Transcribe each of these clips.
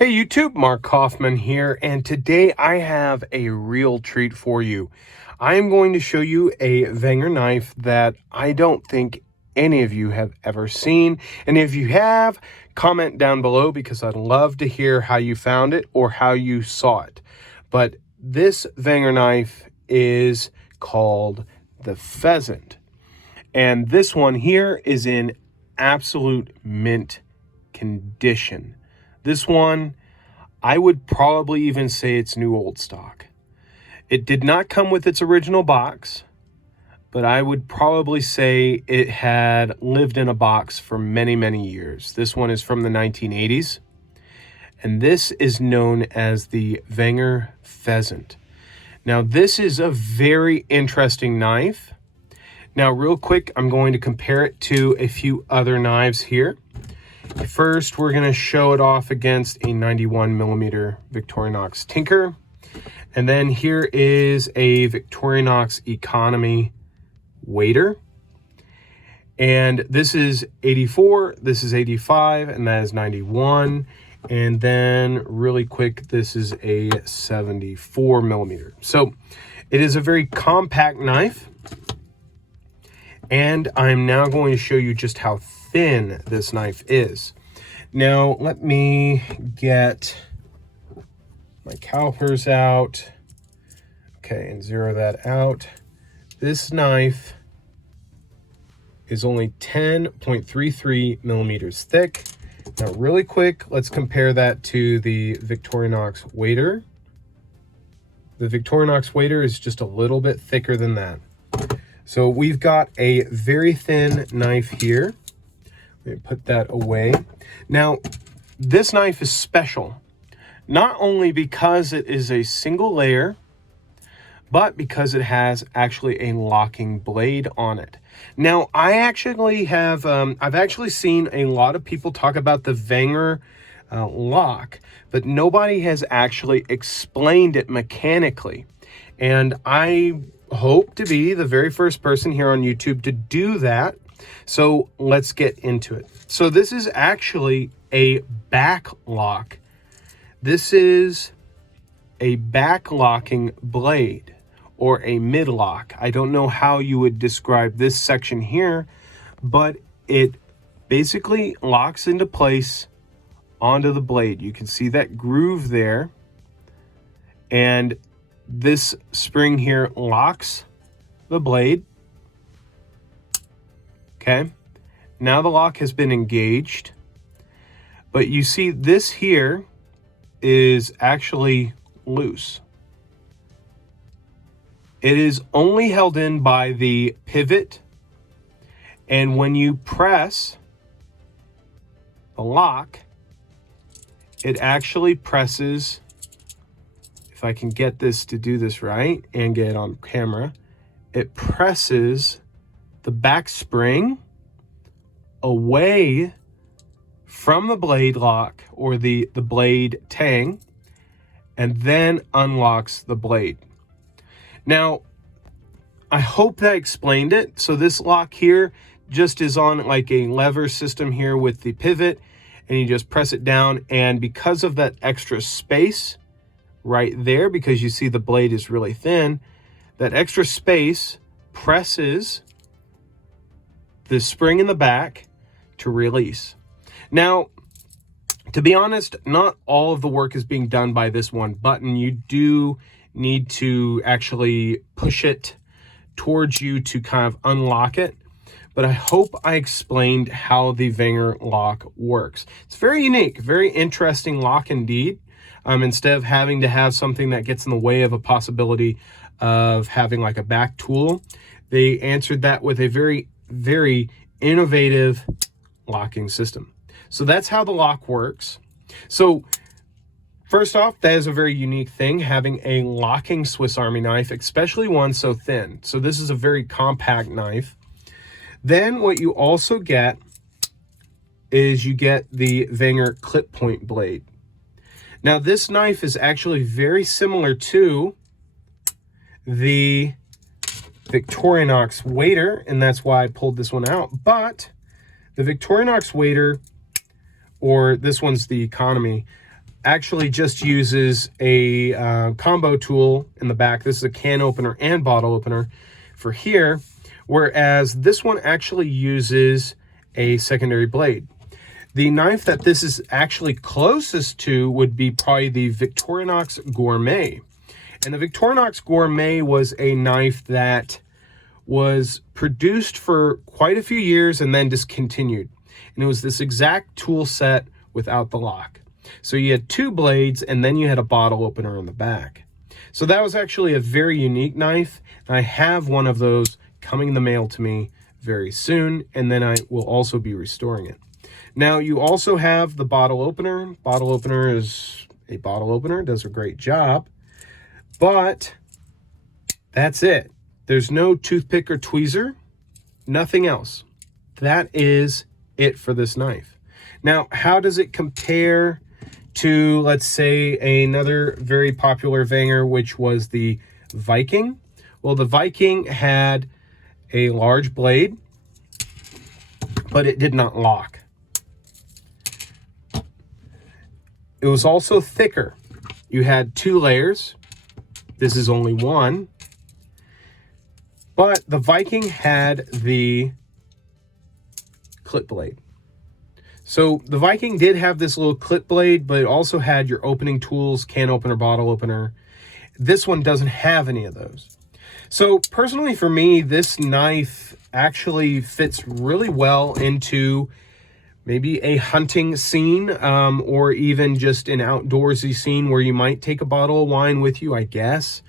Hey YouTube, Mark Kaufman here, and today I have a real treat for you. I am going to show you a Wenger knife that I don't think any of you have ever seen. And if you have, comment down below because I'd love to hear how you found it or how you saw it. But this Wenger knife is called the Pheasant. And this one here is in absolute mint condition. This one, I would probably even say it's new old stock. It did not come with its original box, but I would probably say it had lived in a box for many, many years. This one is from the 1980s, and this is known as the Wenger Pheasant. Now, this is a very interesting knife. Now, real quick, I'm going to compare it to a few other knives here. First, we're going to show it off against a 91mm Victorinox Tinker. And then here is a Victorinox Economy Wader. And this is 84, this is 85, and that is 91. And then really quick, this is a 74mm. So it is a very compact knife. And I'm now going to show you just how thin this knife is. Now, let me get my calipers out. Okay, and zero that out. This knife is only 10.33 millimeters thick. Now, really quick, let's compare that to the Victorinox Wader. The Victorinox Wader is just a little bit thicker than that. So we've got a very thin knife here. Let me put that away. Now, this knife is special, not only because it is a single layer, but because it has actually a locking blade on it. Now, I've actually seen a lot of people talk about the Wenger lock, but nobody has actually explained it mechanically. And I hope to be the very first person here on YouTube to do that. So let's get into it. So this is actually a back lock. This is a back locking blade or a mid lock. I don't know how you would describe this section here, but it basically locks into place onto the blade. You can see that groove there. And this spring here locks the blade. Okay, now the lock has been engaged, but you see this here is actually loose. It is only held in by the pivot, and when you press the lock, it actually presses. If I can get this to do this right and get it on camera, it presses the back spring away from the blade lock or the blade tang, and then unlocks the blade. Now, I hope that explained it. So this lock here just is on like a lever system here with the pivot, and you just press it down, and because of that extra space right there, because you see the blade is really thin, that extra space presses the spring in the back to release. Now, to be honest, not all of the work is being done by this one button. You do need to actually push it towards you to kind of unlock it. But I hope I explained how the Wenger lock works. It's very unique, very interesting lock indeed. Instead of having to have something that gets in the way of a possibility of having like a back tool, they answered that with a very, very innovative locking system. So that's how the lock works. So first off, that is a very unique thing, having a locking Swiss Army knife, especially one so thin. So this is a very compact knife. Then what you also get is you get the Wenger clip point blade. Now, this knife is actually very similar to the Victorinox Wader, and that's why I pulled this one out. But the Victorinox Wader, or this one's the Economy, actually just uses a combo tool in the back. This is a can opener and bottle opener for here, whereas this one actually uses a secondary blade. The knife that this is actually closest to would be probably the Victorinox Gourmet. And the Victorinox Gourmet was a knife that was produced for quite a few years and then discontinued. And it was this exact tool set without the lock. So you had two blades and then you had a bottle opener in the back. So that was actually a very unique knife. And I have one of those coming in the mail to me very soon, and then I will also be restoring it. Now you also have the bottle opener. Bottle opener is a bottle opener, does a great job, but that's it. There's no toothpick or tweezer, nothing else. That is it for this knife. Now, how does it compare to, let's say, another very popular Wenger, which was the Viking? Well, the Viking had a large blade, but it did not lock. It was also thicker. You had 2 layers. This is only 1. But the Viking had the clip blade. So the Viking did have this little clip blade, but it also had your opening tools, can opener, bottle opener. This one doesn't have any of those. So personally for me, this knife actually fits really well into maybe a hunting scene, or even just an outdoorsy scene where you might take a bottle of wine with you, I guess.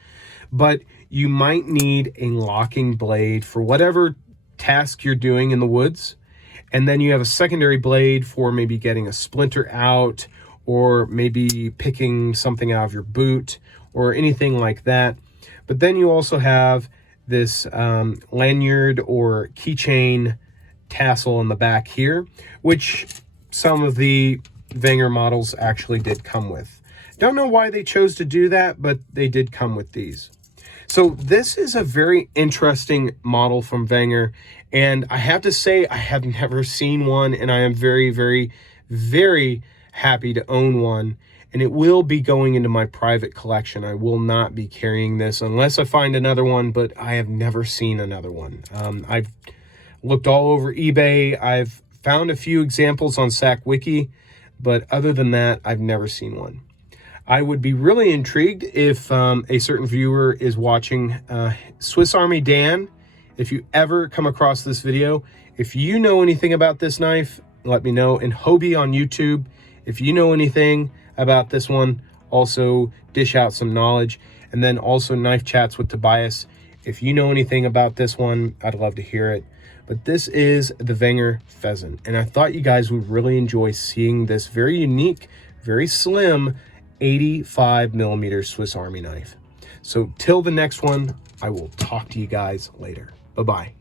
But you might need a locking blade for whatever task you're doing in the woods. And then you have a secondary blade for maybe getting a splinter out, or maybe picking something out of your boot or anything like that. But then you also have this lanyard or keychain tassel in the back here, which some of the Wenger models actually did come with. Don't know why they chose to do that, but they did come with these. So this is a very interesting model from Wenger, and I have to say I have never seen one, and I am very, very, very happy to own one, and it will be going into my private collection. I will not be carrying this unless I find another one, but I have never seen another one. I've looked all over eBay. I've found a few examples on SackWiki, but other than that, I've never seen one. I would be really intrigued if a certain viewer is watching. Swiss Army Dan, if you ever come across this video, if you know anything about this knife, let me know. And Hobie on YouTube, if you know anything about this one, also dish out some knowledge. And then also Knife Chats with Tobias. If you know anything about this one, I'd love to hear it. But this is the Wenger Pheasant. And I thought you guys would really enjoy seeing this very unique, very slim 85mm Swiss Army knife. So till the next one, I will talk to you guys later. Bye-bye.